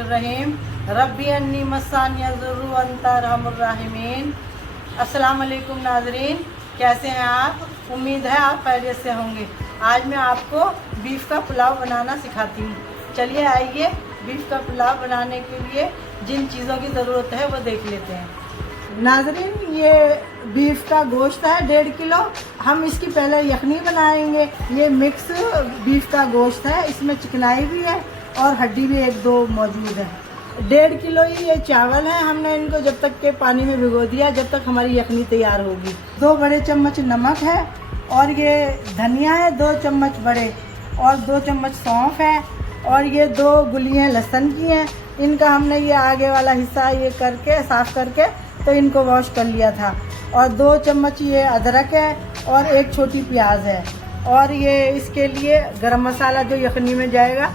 बिस्मिल्लाहिर्रहमानिर्रहीम रब्बी अन्नी मस्सानी ज़ुर्रु व अंता रहमुर राहिमीन। अस्सलाम वालेकुम नाज़रीन, कैसे हैं आप? उम्मीद है आप खैरियत से होंगे। आज मैं आपको बीफ का पुलाव बनाना सिखाती हूँ। चलिए आइए, बीफ का पुलाव बनाने के लिए जिन चीज़ों की ज़रूरत है वो देख लेते हैं। नाज़रीन, ये बीफ का गोश्त है 1.5 किलो। हम इसकी पहले यखनी बनाएंगे। ये मिक्स बीफ का गोश्त है, इसमें चिकनाई भी है और हड्डी भी 1-2 मौजूद है। 1.5 किलो ही ये चावल है। हमने इनको जब तक के पानी में भिगो दिया जब तक हमारी यखनी तैयार होगी। 2 बड़े चम्मच नमक है और ये धनिया है 2 चम्मच बड़े और 2 चम्मच सौंफ है और ये 2 गुलियाँ लहसुन की हैं। इनका हमने ये आगे वाला हिस्सा ये करके साफ़ करके तो इनको वॉश कर लिया था। और 2 चम्मच ये अदरक है और 1 छोटी प्याज है। और ये इसके लिए गरम मसाला जो यखनी में जाएगा,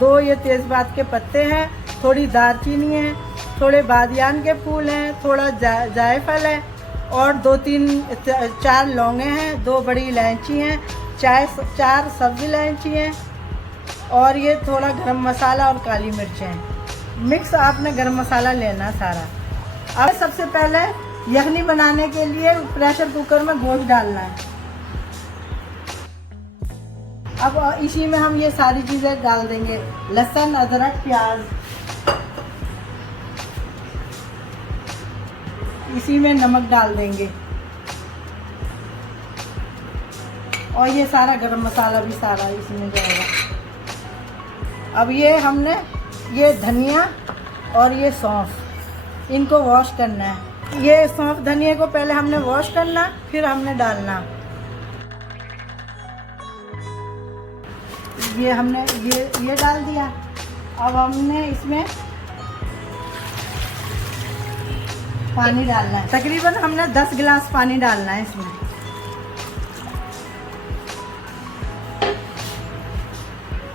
2 ये तेज़पात के पत्ते हैं, थोड़ी दालचीनी है, थोड़े बादियान के फूल हैं, थोड़ा जायफल है और 4 लौंगे हैं, 2 बड़ी इलायची हैं, 4 सब्ज़ इलायची हैं और ये थोड़ा गरम मसाला और काली मिर्च है। मिक्स आपने गरम मसाला लेना सारा। अब सबसे पहले यखनी बनाने के लिए प्रेशर कुकर में गोश्त डालना है। अब इसी में हम ये सारी चीज़ें डाल देंगे, लहसुन, अदरक, प्याज। इसी में नमक डाल देंगे और ये सारा गरम मसाला भी सारा इसमें जाएगा। अब ये हमने ये धनिया और ये सौंफ, इनको वॉश करना है। ये सौंफ धनिया को पहले हमने वॉश करना, फिर हमने डालना। ये हमने ये डाल दिया। अब हमने इसमें पानी डालना है। तकरीबन हमने 10 गिलास पानी डालना है इसमें।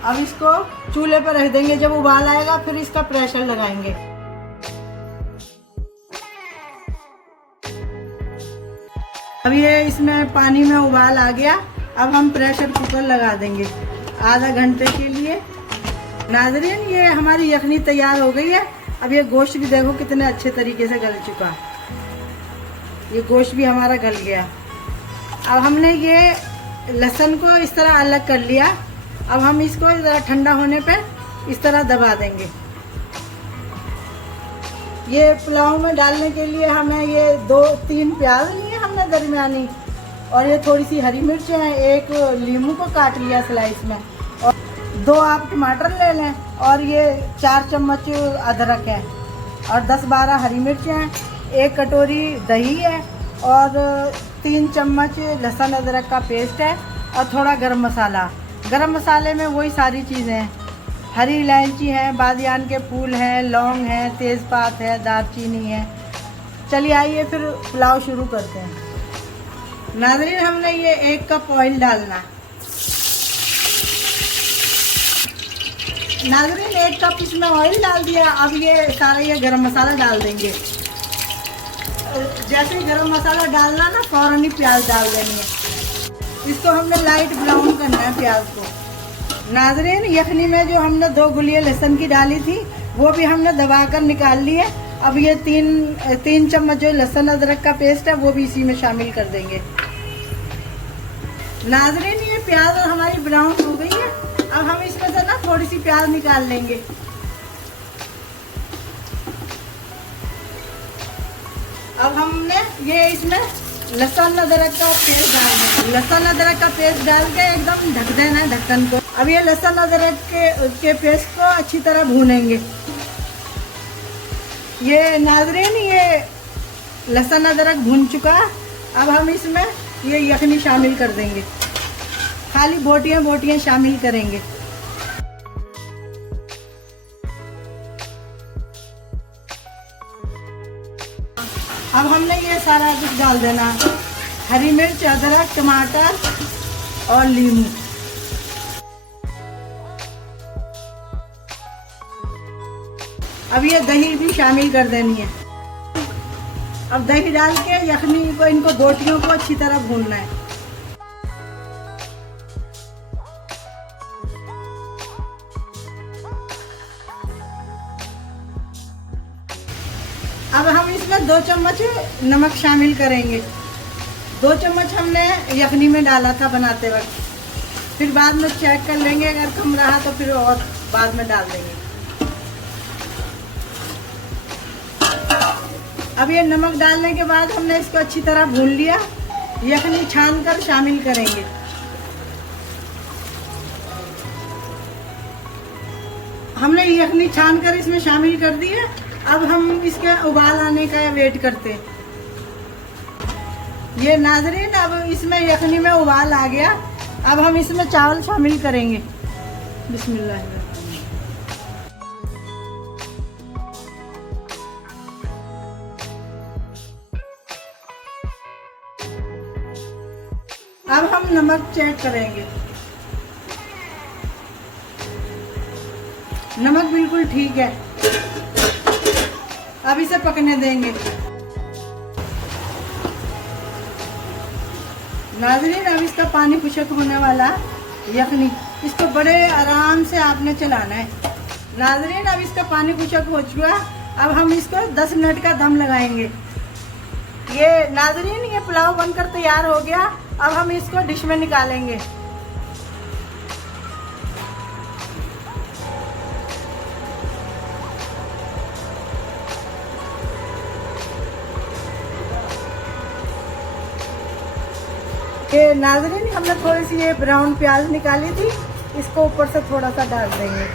अब इसको चूल्हे पर रख देंगे। जब उबाल आएगा फिर इसका प्रेशर लगाएंगे। अब ये इसमें पानी में उबाल आ गया। अब हम प्रेशर कुकर लगा देंगे आधा घंटे के लिए। नाज़रीन, ये हमारी यखनी तैयार हो गई है। अब ये गोश्त भी देखो कितने अच्छे तरीके से गल चुका। ये गोश्त भी हमारा गल गया। अब हमने ये लहसुन को इस तरह अलग कर लिया। अब हम इसको ज़रा ठंडा होने पे इस तरह दबा देंगे। ये पुलाव में डालने के लिए हमें ये 2-3 प्याज लिए हमने दरमियानी, और ये थोड़ी सी हरी मिर्च है, 1 नींबू को काट लिया स्लाइस में, और 2 आप टमाटर ले लें, और ये 4 चम्मच अदरक है और 10-12 हरी मिर्च हैं, 1 कटोरी दही है और 3 चम्मच लहसुन अदरक का पेस्ट है और थोड़ा गरम मसाला। गरम मसाले में वही सारी चीज़ें हैं, हरी इलायची है, बादियान के फूल हैं, लौंग है, तेज़पात है, दालचीनी है। चलिए आइए फिर पुलाव शुरू करते हैं। नाज़रीन, हमने ये 1 कप ऑयल डालना। नाज़रीन, 1 कप इसमें ऑयल डाल दिया। अब ये सारा ये गरम मसाला डाल देंगे। जैसे ही गरम मसाला डालना ना, फौरन ही प्याज डाल देनी है। इसको हमने लाइट ब्राउन करना है प्याज को। नाज़रीन, यखनी में जो हमने 2 गुलियाँ लहसुन की डाली थी वो भी हमने दबाकर निकाल ली है। अब ये 3 चम्मच जो लहसुन अदरक का पेस्ट है वो भी इसी में शामिल कर देंगे। नाज़रीन, ये प्याज हमारी ब्राउन हो गई है। अब हम इसमें से ना थोड़ी सी प्याज निकाल लेंगे। अब हमने ये इसमें लहसुन अदरक का पेस्ट डाल देंगे। लहसुन अदरक का पेस्ट डाल के एकदम ढक देना है ढक्कन को। अब ये लहसुन अदरक के पेस्ट को अच्छी तरह भूनेंगे। ये नाज़रीन, ये लहसुन अदरक भून चुका। अब हम इसमें ये यखनी शामिल कर देंगे। खाली बोटियां शामिल करेंगे। अब हमने ये सारा कुछ डाल देना, हरी मिर्च, अदरक, टमाटर और नींबू। अब ये दही भी शामिल कर देनी है। अब दही डाल के यखनी को, इनको बोटियों को अच्छी तरह भूनना है। 2 चम्मच नमक शामिल करेंगे। 2 चम्मच हमने यखनी में डाला था बनाते वक्त, फिर बाद में चेक कर लेंगे, अगर कम रहा तो फिर और बाद में डाल देंगे। अब ये नमक डालने के बाद हमने इसको अच्छी तरह भून लिया। यखनी छान कर शामिल करेंगे। हमने यखनी छान कर इसमें शामिल कर दी है। अब हम इसके उबाल आने का वेट करते हैं। ये नाज़रीन, अब इसमें यखनी में उबाल आ गया। अब हम इसमें चावल शामिल करेंगे। बिस्मिल्लाह। अब हम नमक चेक करेंगे। नमक बिल्कुल ठीक है। अब इसे पकने देंगे। नाज़रीन, अब इसका पानी खुशक होने वाला यखनी, इसको बड़े आराम से आपने चलाना है। नाज़रीन, अब इसका पानी खुशक हो चुका। अब हम इसको 10 मिनट का दम लगाएंगे। ये नाज़रीन, ये पुलाव बनकर तैयार हो गया। अब हम इसको डिश में निकालेंगे। ये नाज़रीन, हमने थोड़ी सी ये ब्राउन प्याज निकाली थी, इसको ऊपर से थोड़ा सा डाल देंगे।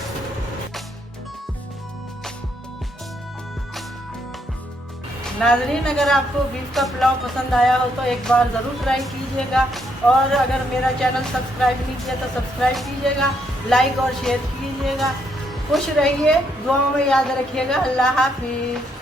नाज़रीन, अगर आपको बीफ का पुलाव पसंद आया हो तो एक बार ज़रूर ट्राई कीजिएगा, और अगर मेरा चैनल सब्सक्राइब नहीं किया तो सब्सक्राइब कीजिएगा, लाइक और शेयर कीजिएगा। खुश रहिए, दुआओं में याद रखिएगा। अल्लाह हाफिज़।